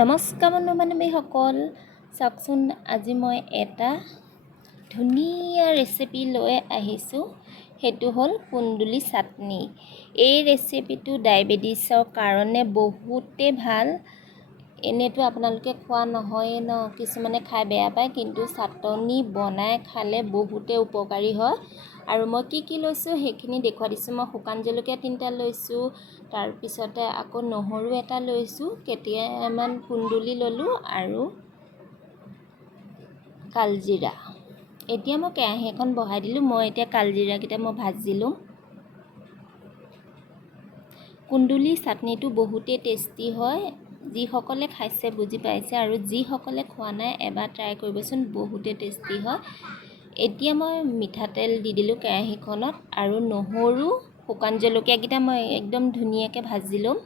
নমস্কাৰ বন্ধু-বান্ধৱীসকল, চাওকচোন আজি মই এটা ধুনীয়া ৰেচিপি লৈ আহিছোঁ। সেইটো হ'ল কুন্দুলি চাটনি। এই ৰেচিপিটো ডায়েবেটিছৰ কাৰণে বহুতে ভাল। এনেতো আপোনালোকে খোৱা নহয়ে ন, কিছুমানে খাই বেয়া পায়, কিন্তু চাটনি বনাই খালে বহুতে উপকাৰী হয়। আৰু মই কি লৈছোঁ সেইখিনি দেখুৱাই দিছোঁ। মই শুকান জলকীয়া 3টা লৈছোঁ, তাৰপিছতে আকৌ নহৰু এটা লৈছোঁ, কেতিয়ামান কুন্দুলি ল'লোঁ আৰু কালজিৰা। এতিয়া মই কেৰাহী এখন বহাই দিলোঁ। মই এতিয়া কালজিৰাকেইটা ভাজি ল'ম। কুন্দুলি চাটনিটো বহুতেই টেষ্টি হয়। যিসকলে খাইছে বুজি পাইছে, আৰু যিসকলে খোৱা নাই এবাৰ ট্ৰাই কৰিবচোন, বহুতেই টেষ্টি হয়। এতিয়া মই মিঠাতেল দি দিলোঁ কেৰাহীখনত, আৰু নহৰু শুকান জলকীয়াকেইটা মই একদম ধুনীয়াকৈ ভাজি ল'ম।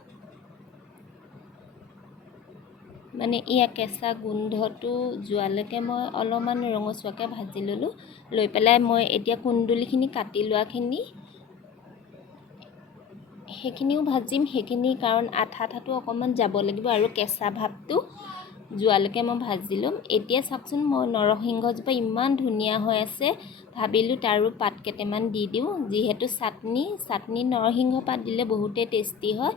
মানে ইয়াৰ কেঁচা গোন্ধটো যোৱালৈকে মই অলপমান ৰঙচুৱাকৈ ভাজি ল'লোঁ। লৈ পেলাই মই এতিয়া কুন্দুলিখিনি কাটি লোৱাখিনি সেইখিনিও ভাজিম। সেইখিনি কাৰণ আঠাটো অকণমান যাব লাগিব, আৰু কেঁচা ভাৱটো যোৱালৈকে মই ভাজি ল'ম। এতিয়া চাওকচোন, মই নৰসিংহজোপা ইমান ধুনীয়া হৈ আছে, ভাবিলোঁ তাৰো পাত কেইটামান দি দিওঁ। যিহেতু চাটনি নৰসিংহ পাত দিলে বহুতেই টেষ্টি হয়।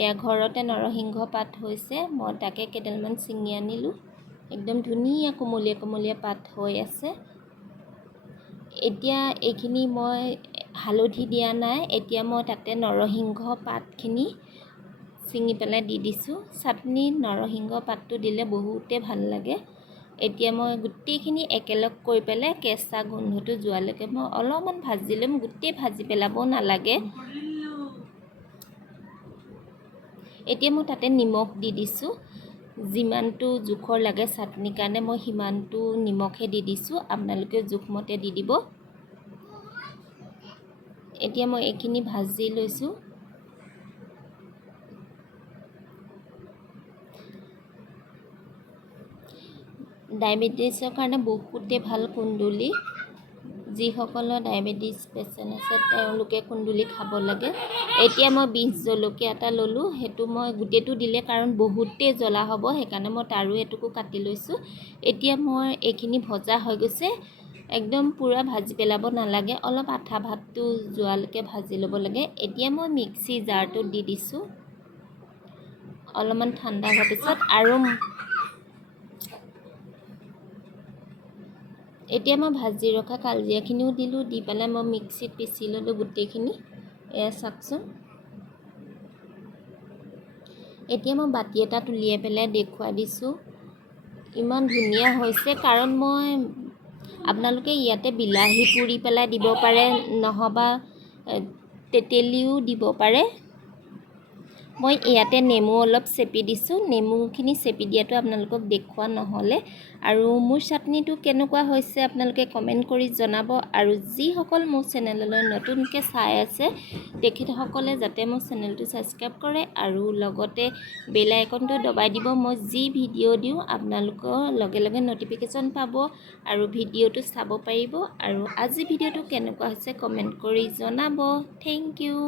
এয়া ঘৰতে নৰসিংহ পাত হৈছে, মই তাকে কেইডালমান ছিঙি আনিলোঁ। একদম ধুনীয়া কুমলীয়া পাত হৈ আছে। এতিয়া এইখিনি মই হালধি দিয়া নাই। এতিয়া মই তাতে নৰসিংহ পাতখিনি ছিঙি পেলাই দি দিছোঁ। চাটনিত নৰসিংহ পাতটো দিলে বহুতে ভাল লাগে। এতিয়া মই গোটেইখিনি একেলগ কৰি পেলাই কেঁচা গোন্ধটো যোৱালৈকে মই অলপমান ভাজি ল'ম। গোটেই ভাজি পেলাব নালাগে। এতিয়া মই তাতে নিমখ দি দিছোঁ। যিমানটো জোখৰ লাগে চাটনিৰ কাৰণে মই সিমানটো নিমখে দি দিছোঁ। আপোনালোকে জোখমতে দি দিব। এতিয়া মই এইখিনি ভাজি লৈছোঁ। ডায়েবেটিছৰ কাৰণে বহুতে ভাল কুন্দুলি। যিসকলৰ ডায়েবেটিছ পেচেণ্ট আছে তেওঁলোকে কুন্দুলি খাব লাগে। এতিয়া মই বিহ জলকীয়া এটা ল'লোঁ। সেইটো মই গোটেইটো দিলে কাৰণ বহুতেই জ্বলা হ'ব, সেইকাৰণে মই তাৰো এটুকু কাটি লৈছোঁ। এতিয়া মই এইখিনি ভজা হৈ গৈছে। একদম পূৰা ভাজি পেলাব নালাগে, অলপ আঠা ভাৱটো যোৱালৈকে ভাজি ল'ব লাগে। এতিয়া মই মিক্সি জাৰটোত দি দিছোঁ। অলপমান ঠাণ্ডা হোৱাৰ পিছত আৰু এতিয়া মই ভাজি ৰখা কালজিৰাখিনিও দিলোঁ। দি পেলাই মই মিক্সিত পিচি ল'লোঁ গোটেইখিনি। এয়া চাওকচোন। এতিয়া মই বাতি এটাত উলিয়াই পেলাই দেখুৱাই দিছোঁ। ইমান ধুনীয়া হৈছে, কাৰণ মই আপোনালোকে ইয়াতে বিলাহী পুৰি পেলাই দিব পাৰে, নহবা তেতেলীও দিব পাৰে। মই ইয়াতে নেমু অলপ চেপি দিছোঁ। নেমুখিনি চেপি দিয়াটো আপোনালোকক দেখুওৱা নহ'লে। আৰু মোৰ চাটনিটো কেনেকুৱা হৈছে আপোনালোকে কমেণ্ট কৰি জনাব। আৰু যিসকল মোৰ চেনেললৈ নতুনকৈ চাই আছে তেখেতসকলে যাতে মোৰ চেনেলটো ছাবস্ক্ৰাইব কৰে, আৰু লগতে বেল আইকনটো দবাই দিব। মই যি ভিডিঅ' দিওঁ আপোনালোকৰ লগে লগে ন'টিফিকেশ্যন পাব, আৰু ভিডিঅ'টো চাব পাৰিব। আৰু আজি ভিডিঅ'টো কেনেকুৱা হৈছে কমেণ্ট কৰি জনাব। Thank U.